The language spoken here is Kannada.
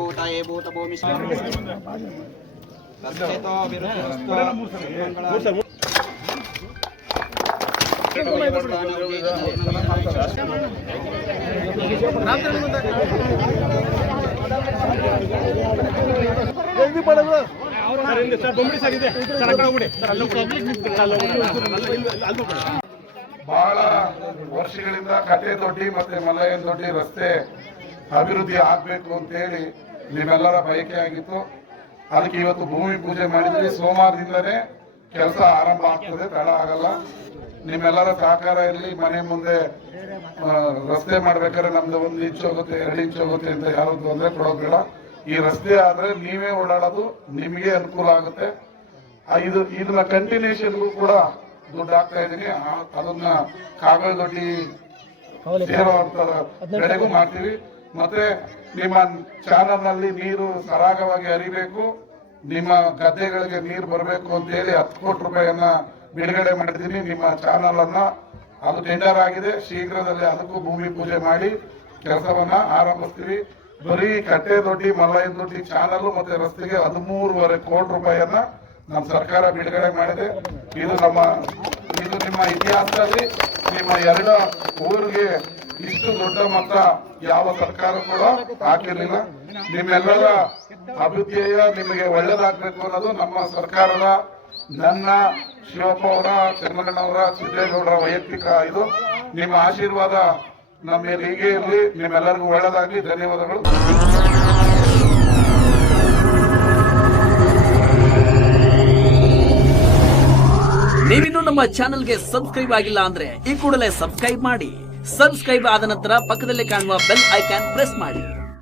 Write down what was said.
ಭೂತಾಯೇ ಭೂತ ಭೂಮಿಶ್ರ ತಸ್ಯೇತೋ ವಿರುದ್ಧಸ್ತು ಬಹಳ ವರ್ಷಗಳಿಂದ ಕಟ್ಟೆ ದೊಡ್ಡಿ ಮತ್ತೆ ಮಲಯನ್ ದೊಡ್ಡಿ ರಸ್ತೆ ಅಭಿವೃದ್ಧಿ ಆಗ್ಬೇಕು ಅಂತ ಹೇಳಿ ನಿಮ್ಮೆಲ್ಲರ ಬಯಕೆ ಆಗಿತ್ತು. ಅದಕ್ಕೆ ಇವತ್ತು ಭೂಮಿ ಪೂಜೆ ಮಾಡಿದ್ವಿ. ಸೋಮವಾರದಿಂದನೇ ಕೆಲಸ ಆರಂಭ ಆಗ್ತದೆ, ತಡ ಆಗಲ್ಲ. ನಿಮ್ಮೆಲ್ಲರ ಸಹಕಾರ ಇರಲಿ. ಮನೆ ಮುಂದೆ ರಸ್ತೆ ಮಾಡ್ಬೇಕಾದ್ರೆ ನಮ್ದು 1 ಇಂಚ್ ಹೋಗುತ್ತೆ 2 ಇಂಚ್ ಹೋಗುತ್ತೆ ಅಂತ ಯಾರು ತೊಂದರೆ ಕೊಡೋದು ಬೇಡ. ಈ ರಸ್ತೆ ಆದ್ರೆ ನೀವೇ ಓಡಾಡೋದು, ನಿಮಗೆ ಅನುಕೂಲ ಆಗುತ್ತೆ. ಇದನ್ನ ಕಂಟಿನ್ಯೂಷನ್ಗೂ ಕೂಡ ದುಡ್ಡು ಹಾಕ್ತಾ ಇದೀನಿ. ಅದನ್ನ ಕಾಗಲ್ ದೊಡ್ಡಿ ಸೇರುವಂತ ಬೆಳೆಗೂ ಮಾಡ್ತೀವಿ. ಮತ್ತೆ ನಿಮ್ಮ ಚಾನಲ್ ನಲ್ಲಿ ನೀರು ಸರಾಗವಾಗಿ ಹರಿಬೇಕು, ನಿಮ್ಮ ಗದ್ದೆಗಳಿಗೆ ನೀರು ಬರಬೇಕು ಅಂತ ಹೇಳಿ 10 ಕೋಟಿ ರೂಪಾಯಿಯನ್ನ ಬಿಡುಗಡೆ ಮಾಡಿದ್ದೀನಿ ನಿಮ್ಮ ಚಾನಲ್ ಅನ್ನ. ಅದು ಟೆಂಡರ್ ಆಗಿದೆ. ಶೀಘ್ರದಲ್ಲಿ ಅದಕ್ಕೂ ಭೂಮಿ ಪೂಜೆ ಮಾಡಿ ಕೆಲಸವನ್ನ ಆರಂಭಿಸ್ತೀವಿ. ಬರೀ ಕಟ್ಟೆ ದೊಡ್ಡಿ ಮಲ್ಲಯ್ಯನ ದೊಡ್ಡಿ ಚಾನಲ್ ಮತ್ತೆ ರಸ್ತೆಗೆ 13.5 ಕೋಟಿ ರೂಪಾಯಿಯನ್ನ ನಮ್ಮ ಸರ್ಕಾರ ಬಿಡುಗಡೆ ಮಾಡಿದೆ. ಇದು ನಿಮ್ಮ ಇತಿಹಾಸದಲ್ಲಿ ನಿಮ್ಮ 2 ಊರಿಗೆ ಇಷ್ಟು ದೊಡ್ಡ ಮೊತ್ತ ಯಾವ ಸರ್ಕಾರ ಕೂಡ ಹಾಕಿರಲಿಲ್ಲ. ನಿಮ್ಮೆಲ್ಲರ ಅಭಿವೃದ್ಧಿಯ ನಿಮಗೆ ಒಳ್ಳೇದಾಗಬೇಕು ಅನ್ನೋದು ನಮ್ಮ ಸರ್ಕಾರದ, ನನ್ನ, ಶಿವಪ್ಪ ಅವರ, ಚಂದ್ರಣ್ಣವರ, ಸಿದ್ದೇಗೌಡರ ವೈಯಕ್ತಿಕ ಇದು. ನಿಮ್ಮ ಆಶೀರ್ವಾದ ನಮ್ಮ ಮೇಲೆ ಹೀಗೆ ಇರಲಿ. ನಿಮ್ಮೆಲ್ಲರಿಗೂ ಒಳ್ಳೇದಾಗಲಿ. ಧನ್ಯವಾದಗಳು. ನೀವಿನ್ನೂ ನಮ್ಮ ಚಾನೆಲ್ಗೆ ಸಬ್ಸ್ಕ್ರೈಬ್ ಆಗಿಲ್ಲ ಅಂದ್ರೆ ಈ ಕೂಡಲೇ ಸಬ್ಸ್ಕ್ರೈಬ್ ಮಾಡಿ. ಸಬ್ಸ್ಕ್ರೈಬ್ ಆದ ನಂತರ ಪಕ್ಕದಲ್ಲಿ ಕಾಣುವ ಬೆಲ್ ಐಕಾನ್ ಪ್ರೆಸ್ ಮಾಡಿ.